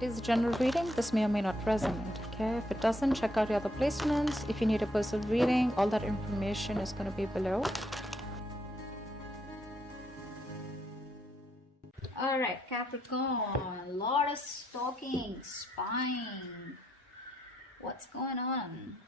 It is a general reading. This may or may not resonate. Okay, if it doesn't, check out your other placements. If you need a personal reading, all that information is going to be below. All right, Capricorn, a lot of stalking, spying. What's going on?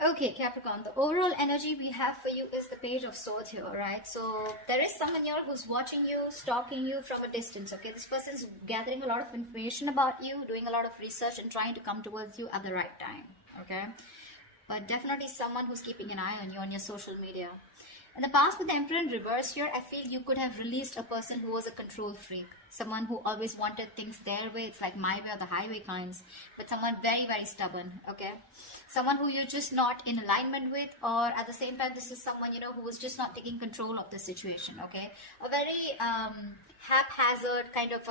Okay, Capricorn, the overall energy we have for you is the Page of Swords here, right? So there is someone here who's watching you, stalking you from a distance, okay? This person's gathering a lot of information about you, doing a lot of research and trying to come towards you at the right time, okay? But definitely someone who's keeping an eye on you on your social media. In the past, with the Emperor in reverse here, I feel you could have released a person who was a control freak. Someone who always wanted things their way. It's like my way or the highway kinds. But someone very, very stubborn, okay? Someone who you're just not in alignment with, or at the same time, this is someone, you know, who was just not taking control of the situation, okay? A very haphazard kind of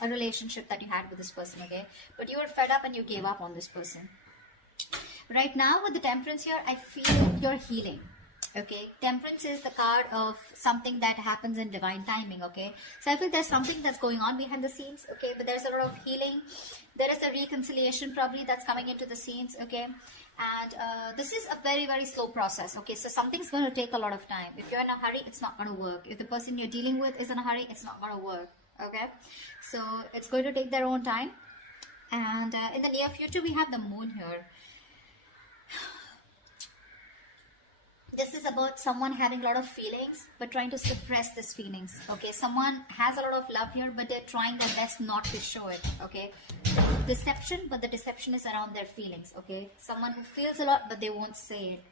a relationship that you had with this person, okay? But you were fed up and you gave up on this person. Right now, with the Temperance here, I feel you're healing. Okay, Temperance is the card of something that happens in divine timing, okay? So I feel there's something that's going on behind the scenes, okay? But there's a lot of healing. There is a reconciliation probably that's coming into the scenes, okay? And this is a very, very slow process, okay? So something's going to take a lot of time. If you're in a hurry, it's not going to work. If the person you're dealing with is in a hurry, it's not going to work, okay? So it's going to take their own time. And in the near future, we have the Moon here. This is about someone having a lot of feelings, but trying to suppress these feelings, okay? Someone has a lot of love here, but they're trying their best not to show it, okay? Deception, but the deception is around their feelings, okay? Someone who feels a lot, but they won't say it.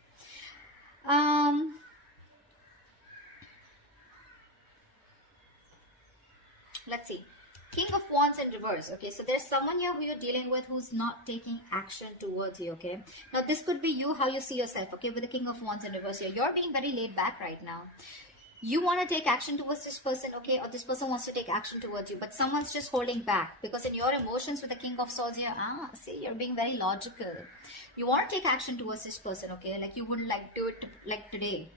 Let's see. King of Wands in reverse, okay? So there's someone here who you're dealing with who's not taking action towards you, okay? Now, this could be you, how you see yourself, okay? With the King of Wands in reverse here. You're being very laid back right now. You want to take action towards this person, okay? Or this person wants to take action towards you, but someone's just holding back. Because in your emotions with the King of Swords here, see, you're being very logical. You want to take action towards this person, okay? Like you wouldn't like do it like today.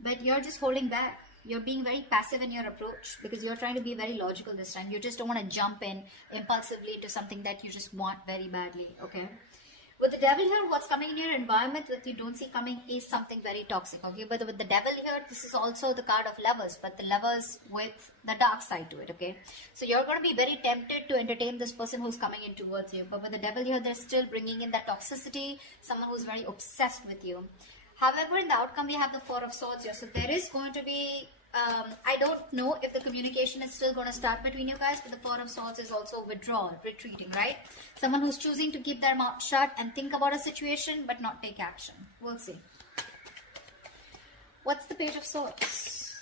But you're just holding back. You're being very passive in your approach because you're trying to be very logical this time. You just don't want to jump in impulsively to something that you just want very badly, okay? With the Devil here, what's coming in your environment that you don't see coming is something very toxic, okay? But with the Devil here, this is also the card of Lovers, but the Lovers with the dark side to it, okay? So you're going to be very tempted to entertain this person who's coming in towards you. But with the Devil here, they're still bringing in that toxicity, someone who's very obsessed with you. However, in the outcome, we have the Four of Swords here. So there is going to be, I don't know if the communication is still going to start between you guys, but the Four of Swords is also withdrawal, retreating, right? Someone who's choosing to keep their mouth shut and think about a situation, but not take action. We'll see. What's the Page of Swords?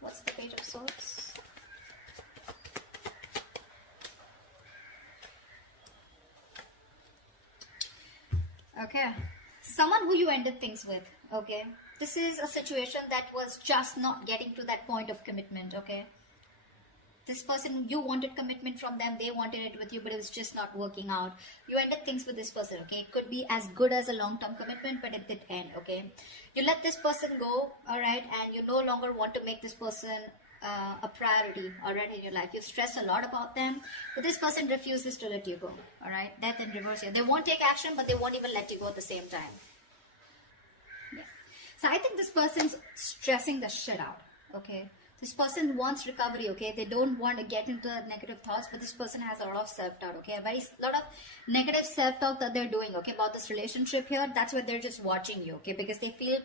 What's the Page of Swords? Okay. Someone who you ended things with, okay? This is a situation that was just not getting to that point of commitment, okay? This person, you wanted commitment from them, they wanted it with you, but it was just not working out. You ended things with this person, okay? It could be as good as a long-term commitment, but it did end, okay? You let this person go, all right? And you no longer want to make this person a priority, all right, in your life. You've stressed a lot about them, but this person refuses to let you go, all right? Death in reverse here. They won't take action, but they won't even let you go at the same time. Yeah. So I think this person's stressing the shit out, okay? This person wants recovery, okay? They don't want to get into negative thoughts, but this person has a lot of self-doubt, okay? A lot of negative self-talk that they're doing, okay, about this relationship here. That's why they're just watching you, okay? Because they feel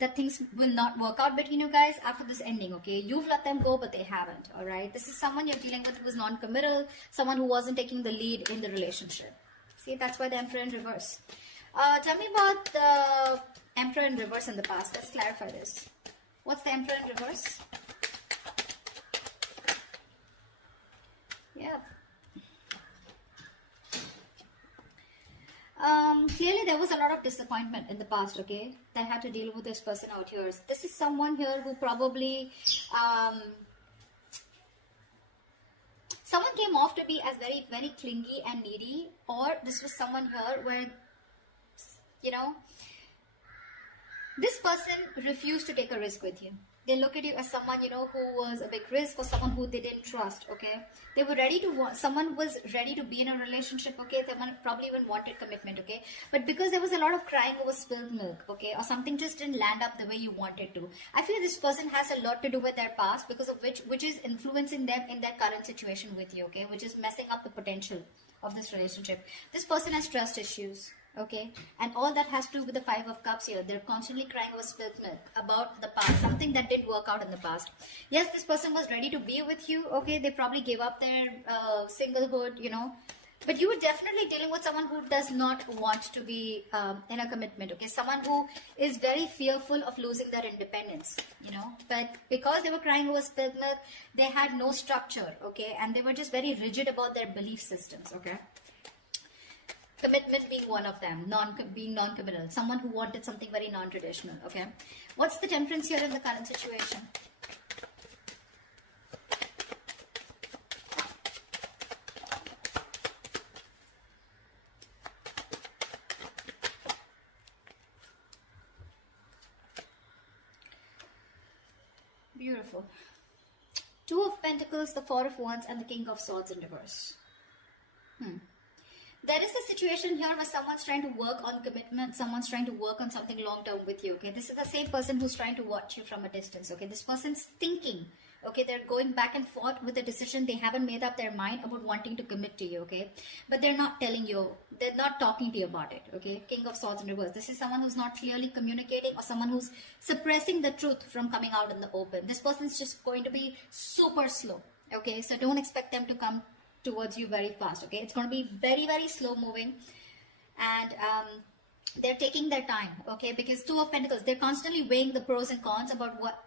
that things will not work out between you guys after this ending, okay? You've let them go, but they haven't, all right? This is someone you're dealing with who was non-committal, someone who wasn't taking the lead in the relationship. See, that's why the Emperor in reverse. Tell me about the Emperor in reverse in the past. Let's clarify this. What's the Emperor in reverse? Yeah. Clearly there was a lot of disappointment in the past, okay, that had to deal with this person out here. This is someone here who probably someone came off to be as very, very clingy and needy, or this was someone here where, you know, this person refused to take a risk with you. They look at you as someone, you know, who was a big risk, or someone who they didn't trust, okay? They were ready to want, someone was ready to be in a relationship, okay? Someone probably even wanted commitment, okay? But because there was a lot of crying over spilled milk, okay? Or something just didn't land up the way you wanted to. I feel this person has a lot to do with their past, because of which is influencing them in their current situation with you, okay? Which is messing up the potential of this relationship. This person has trust issues. Okay, and all that has to do with the Five of Cups here. They're constantly crying over spilled milk about the past, something that didn't work out in the past. Yes, this person was ready to be with you. Okay, they probably gave up their singlehood, you know, but you were definitely dealing with someone who does not want to be in a commitment. Okay, someone who is very fearful of losing their independence, you know, but because they were crying over spilled milk, they had no structure. Okay, and they were just very rigid about their belief systems. Okay. Commitment being one of them, being non-committal, someone who wanted something very non-traditional, okay? What's the Temperance here in the current situation? Beautiful. Two of Pentacles, the Four of Wands, and the King of Swords in reverse. There is a situation here where someone's trying to work on commitment, someone's trying to work on something long-term with you, okay? This is the same person who's trying to watch you from a distance, okay? This person's thinking, okay? They're going back and forth with a decision. They haven't made up their mind about wanting to commit to you, okay? But they're not telling you, they're not talking to you about it, okay? King of Swords in reverse. This is someone who's not clearly communicating, or someone who's suppressing the truth from coming out in the open. This person's just going to be super slow, okay? So don't expect them to come towards you very fast, okay? It's going to be very, very slow moving, and they're taking their time, okay? Because Two of Pentacles, they're constantly weighing the pros and cons about what,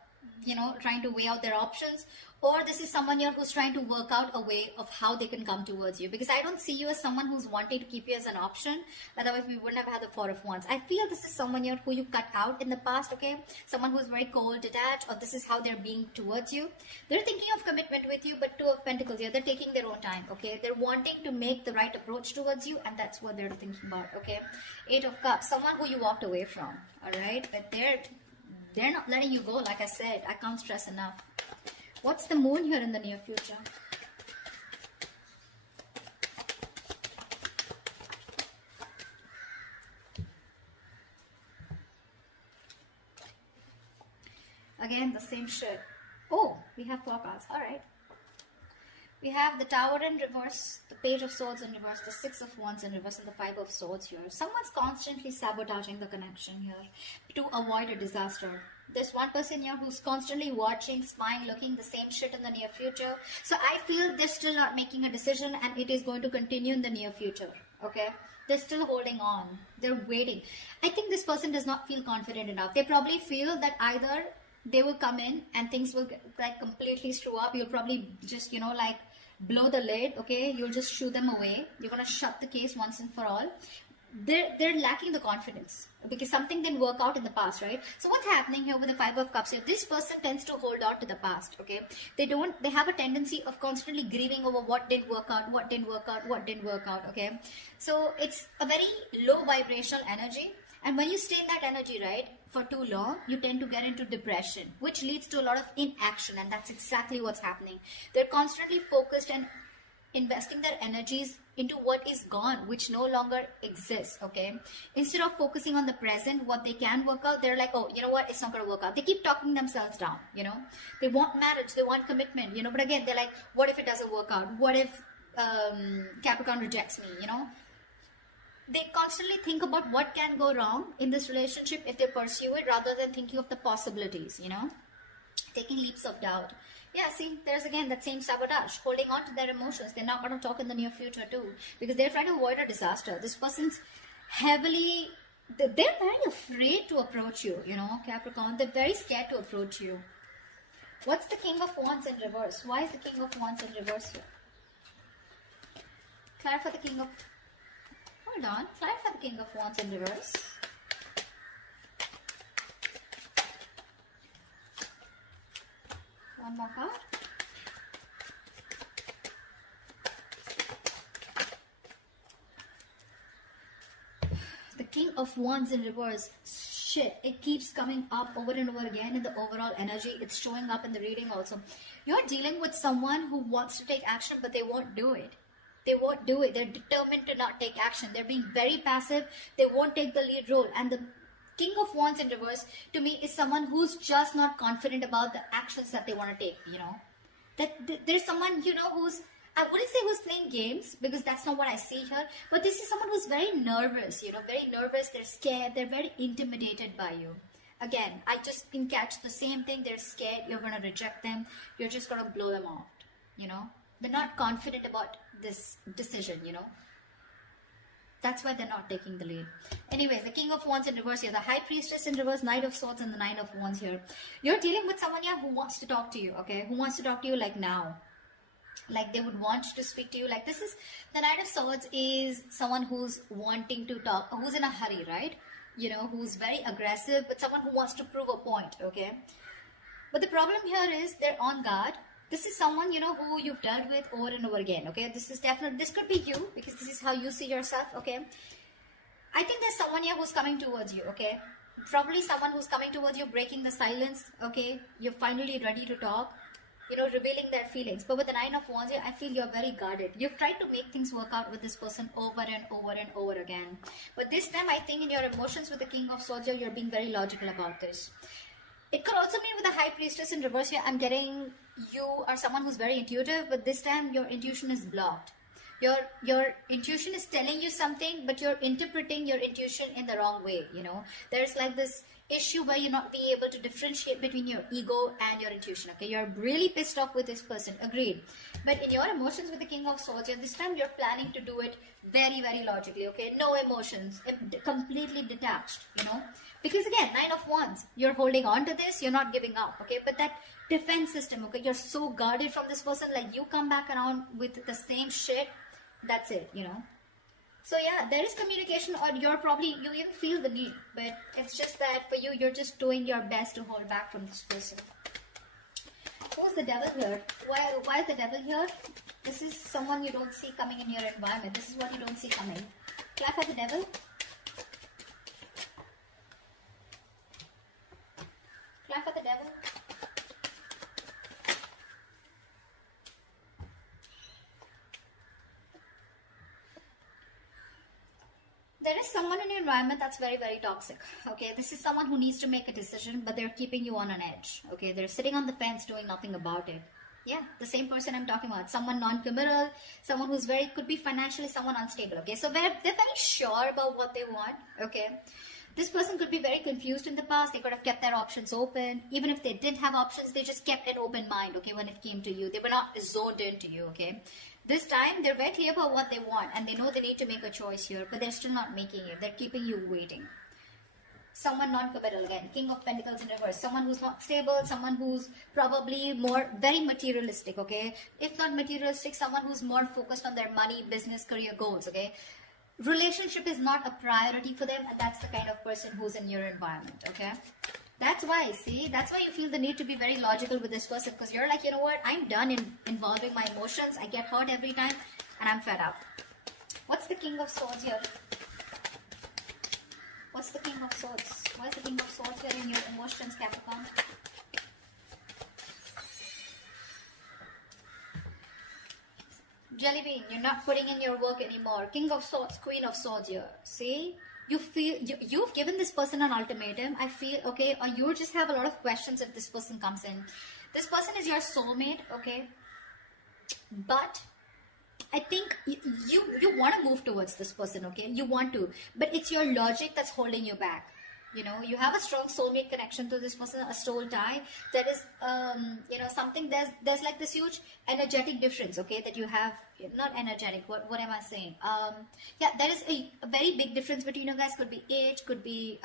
you know, trying to weigh out their options. Or this is someone here who's trying to work out a way of how they can come towards you, because I don't see you as someone who's wanting to keep you as an option. Otherwise we wouldn't have had the Four of Wands. I feel this is someone here who you cut out in the past, okay? Someone who's very cold, detached, or this is how they're being towards you. They're thinking of commitment with you, but Two of Pentacles here, they're taking their own time, okay? They're wanting to make the right approach towards you, and that's what they're thinking about, okay? Eight of Cups, someone who you walked away from, all right? But they're not letting you go. Like I said, I can't stress enough. What's the Moon here in the near future? Again, the same shit. Oh, we have 4 cards. All right. We have the Tower in reverse, the Page of Swords in reverse, the Six of Wands in reverse, and the Five of Swords here. Someone's constantly sabotaging the connection here to avoid a disaster. There's one person here who's constantly watching, spying, looking the same shit in the near future. So I feel they're still not making a decision, and it is going to continue in the near future, okay? They're still holding on. They're waiting. I think this person does not feel confident enough. They probably feel that either they will come in and things will like completely screw up. You'll probably just, you know, like blow the lid, okay? You'll just shoo them away. You're going to shut the case once and for all. They're lacking the confidence because something didn't work out in the past, right? So what's happening here with the Five of Cups here? This person tends to hold on to the past, okay? They have a tendency of constantly grieving over what didn't work out, what didn't work out, what didn't work out, okay? So it's a very low vibrational energy. And when you stay in that energy, right, for too long, you tend to get into depression, which leads to a lot of inaction. And that's exactly what's happening. They're constantly focused and investing their energies into what is gone, which no longer exists, okay? Instead of focusing on the present, what they can work out, they're like, oh, you know what, it's not going to work out. They keep talking themselves down, you know? They want marriage, they want commitment, you know? But again, they're like, what if it doesn't work out? What if Capricorn rejects me, you know? They constantly think about what can go wrong in this relationship if they pursue it, rather than thinking of the possibilities, you know? Taking leaps of doubt. Yeah, see, there's again that same sabotage, holding on to their emotions. They're not going to talk in the near future too, because they're trying to avoid a disaster. This person's heavily, they're very afraid to approach you, you know, Capricorn. They're very scared to approach you. What's the King of Wands in reverse? Why is the King of Wands in reverse here? Clarify the King of... Hold on. Clarify the King of Wands in reverse. One more card. The King of Wands in reverse. shit, it keeps coming up over and over again in the overall energy. It's showing up in the reading also. You're dealing with someone who wants to take action, but they won't do it. They won't do it. They're determined to not take action. They're being very passive. They won't take the lead role. And the King of Wands in reverse, to me, is someone who's just not confident about the actions that they want to take, you know. There's someone, you know, who's, I wouldn't say who's playing games, because that's not what I see here, but this is someone who's very nervous, you know, very nervous, they're scared, they're very intimidated by you. Again, I just can catch the same thing. They're scared, you're going to reject them, you're just going to blow them out, you know. They're not confident about this decision, you know. That's why they're not taking the lead. Anyways, the King of Wands in reverse here, the High Priestess in reverse, Knight of Swords, and the Nine of Wands here. You're dealing with someone here who wants to talk to you, okay? Who wants to talk to you like now. Like they would want to speak to you. Like this is, the Knight of Swords is someone who's wanting to talk, who's in a hurry, right? You know, who's very aggressive, but someone who wants to prove a point, okay? But the problem here is they're on guard. This is someone, you know, who you've dealt with over and over again, okay? This is definitely, this could be you, because this is how you see yourself, okay? I think there's someone here who's coming towards you, okay? Probably someone who's coming towards you, breaking the silence, okay? You're finally ready to talk, you know, revealing their feelings. But with the Nine of Wands here, I feel you're very guarded. You've tried to make things work out with this person over and over and over again. But this time, I think in your emotions with the King of Swords here, you're being very logical about this. It could also mean with the High Priestess in reverse here, I'm getting you are someone who's very intuitive, but this time your intuition is blocked. Your intuition is telling you something, but you're interpreting your intuition in the wrong way, you know. There's like this issue where you're not being able to differentiate between your ego and your intuition, okay? You're really pissed off with this person, agreed. But in your emotions with the King of Swords, this time you're planning to do it very, very logically, okay? No emotions, completely detached, you know? Because again, Nine of Wands, you're holding on to this, you're not giving up, okay? But that defense system, okay? You're so guarded from this person, like you come back around with the same shit, that's it, you know? So yeah, there is communication, or you even feel the need, but it's just that for you, you're just doing your best to hold back from this person. Who's the Devil here? Why is the Devil here? This is someone you don't see coming in your environment. This is what you don't see coming. Clap for the Devil. Clap for the Devil. There is someone in your environment that's very, very toxic, okay? This is someone who needs to make a decision, but they're keeping you on an edge, okay? They're sitting on the fence doing nothing about it. Yeah, the same person I'm talking about. Someone non-committal, someone who's could be financially someone unstable, okay? So they're very sure about what they want, okay? This person could be very confused in the past. They could have kept their options open. Even if they didn't have options, they just kept an open mind, okay, when it came to you. They were not zoned into you, okay? This time, they're very clear about what they want, and they know they need to make a choice here, but they're still not making it. They're keeping you waiting. Someone non-committal again, King of Pentacles in reverse. Someone who's not stable, someone who's probably very materialistic, okay? If not materialistic, someone who's more focused on their money, business, career goals, okay? Relationship is not a priority for them, and that's the kind of person who's in your environment, okay? That's why, see, that's why you feel the need to be very logical with this person, because you're like, you know what, I'm done involving my emotions. I get hurt every time, and I'm fed up. What's the King of Swords here? What's the King of Swords? Why is the King of Swords here in your emotions, Capricorn? Jelly bean, you're not putting in your work anymore. King of Swords, Queen of Swords here. See? You feel, you've given this person an ultimatum, I feel, okay? Or you just have a lot of questions if this person comes in. This person is your soulmate, okay? But I think you want to move towards this person, okay? You want to. But it's your logic that's holding you back. You know, you have a strong soulmate connection to this person, a soul tie. That is, you know, something, there's like this huge energetic difference, okay, that you have. Not energetic, what am I saying? Yeah, there is a very big difference between you guys. Could be age, could be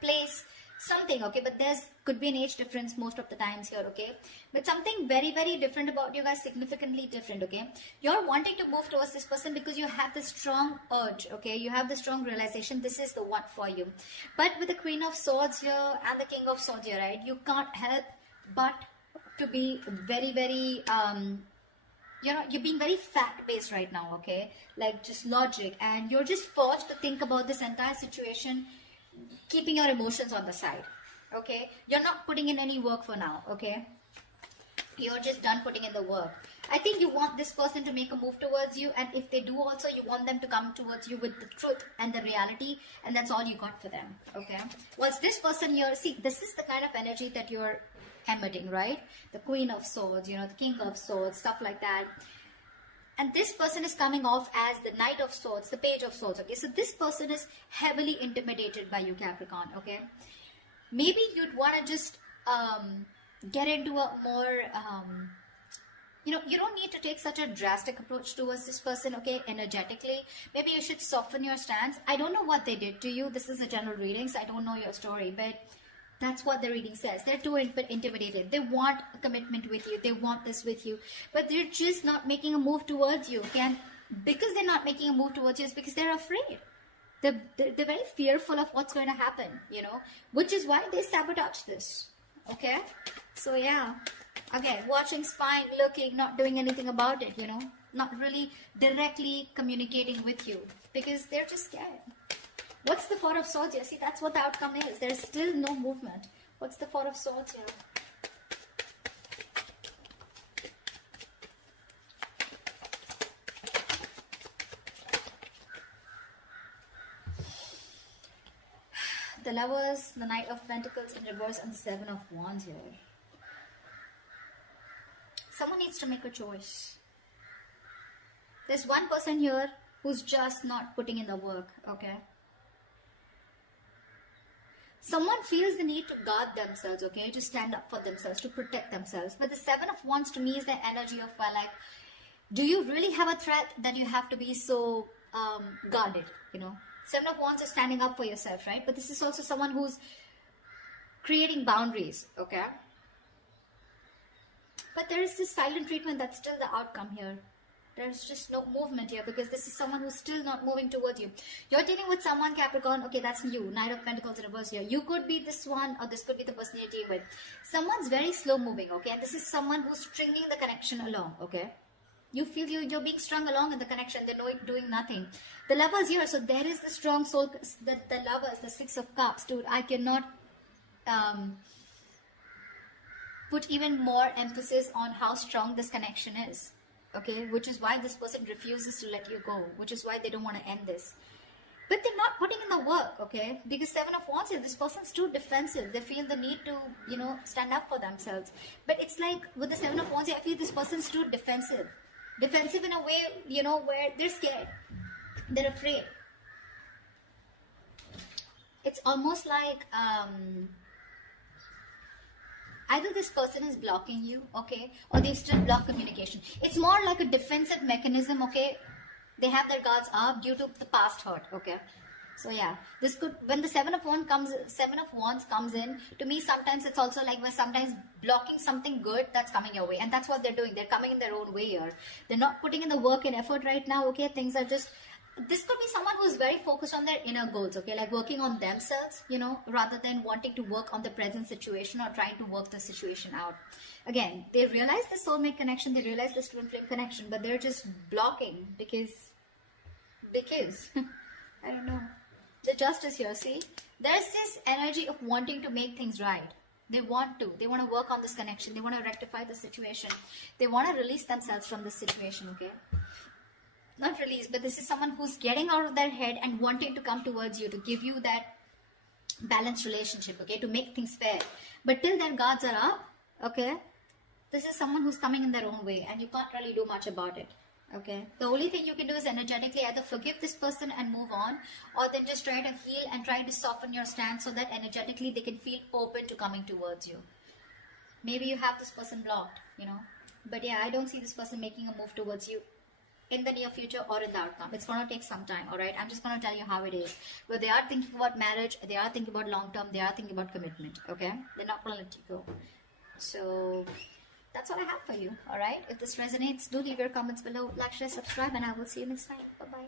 place, something, okay? But could be an age difference most of the times here, okay? But something very, very different about you guys, significantly different, okay? You're wanting to move towards this person because you have this strong urge, okay? You have the strong realization this is the one for you. But with the Queen of Swords here and the King of Swords here, right? You can't help but to be very, very, you know, you're being very fact-based right now, okay? Like just logic, and you're just forced to think about this entire situation keeping your emotions on the side. Okay, you're not putting in any work for now. Okay, you're just done putting in the work. I think you want this person to make a move towards you, and if they do also, you want them to come towards you with the truth and the reality, and that's all you got for them. Okay, once this person here, see, this is the kind of energy that you're emitting, right? The Queen of Swords, you know, the King of Swords, stuff like that. And this person is coming off as the Knight of Swords, the Page of Swords. Okay, so this person is heavily intimidated by you, Capricorn. Okay, maybe you'd want to just get into a more you know, you don't need to take such a drastic approach towards this person. Okay, energetically, maybe you should soften your stance. I don't know what they did to you. This is a general reading, so I don't know your story, but that's what the reading says. They're too intimidated. They want a commitment with you. They want this with you, but they're just not making a move towards you. Okay, and because they're not making a move towards you, it's because they're afraid. They're very fearful of what's going to happen, you know, which is why they sabotage this. Okay, so yeah, okay, watching, spying, looking, not doing anything about it, you know, not really directly communicating with you because they're just scared. What's the Four of Swords here? See, that's what the outcome is. There's still no movement. What's the Four of Swords here? The Lovers, the Knight of Pentacles in reverse, and the Seven of Wands here. Someone needs to make a choice. There's one person here who's just not putting in the work, okay? Someone feels the need to guard themselves, okay? To stand up for themselves, to protect themselves. But the Seven of Wands to me is the energy of, well, like, do you really have a threat that you have to be so guarded, you know? Seven of Wands is standing up for yourself, right? But this is also someone who's creating boundaries, okay? But there is this silent treatment that's still the outcome here. There's just no movement here because this is someone who's still not moving towards you. You're dealing with someone, Capricorn, okay, that's you. Knight of Pentacles in reverse here. You could be this one, or this could be the person you're dealing with. Someone's very slow moving, okay? And this is someone who's stringing the connection along, okay? You feel you're being strung along in the connection. They're doing nothing. The Lovers here. So there is the strong soul. The Lovers, the Six of Cups. Dude, I cannot put even more emphasis on how strong this connection is. Okay, which is why this person refuses to let you go. Which is why they don't want to end this. But they're not putting in the work, okay? Because Seven of Wands here, this person's too defensive. They feel the need to, you know, stand up for themselves. But it's like with the Seven of Wands here, I feel this person's too defensive. Defensive in a way, you know, where they're scared. They're afraid. It's almost like either this person is blocking you, okay, or they've still blocked communication. It's more like a defensive mechanism, okay. They have their guards up due to the past hurt, okay. So yeah, this could, when the Seven of Wands comes in, to me sometimes it's also like we're sometimes blocking something good that's coming your way, and that's what they're doing. They're coming in their own way here. They're not putting in the work and effort right now, okay. Things are just, this could be someone who's very focused on their inner goals, okay, like working on themselves, you know, rather than wanting to work on the present situation or trying to work the situation out. Again, they realize the soulmate connection, they realize the twin flame connection, but they're just blocking because I don't know. The Justice here, see, there's this energy of wanting to make things right. They want to work on this connection. They want to rectify the situation. They want to release themselves from this situation, okay? Not release, but this is someone who's getting out of their head and wanting to come towards you to give you that balanced relationship, okay? To make things fair. But till their guards are up, okay? This is someone who's coming in their own way and you can't really do much about it. Okay, the only thing you can do is energetically either forgive this person and move on, or then just try to heal and try to soften your stance so that energetically they can feel open to coming towards you. Maybe you have this person blocked, you know, but yeah, I don't see this person making a move towards you in the near future or in the outcome. It's going to take some time, all right? I'm just going to tell you how it is. But they are thinking about marriage, they are thinking about long term, they are thinking about commitment, okay? They're not going to let you go. So that's what I have for you, alright? If this resonates, do leave your comments below, like, share, subscribe, and I will see you next time. Bye-bye.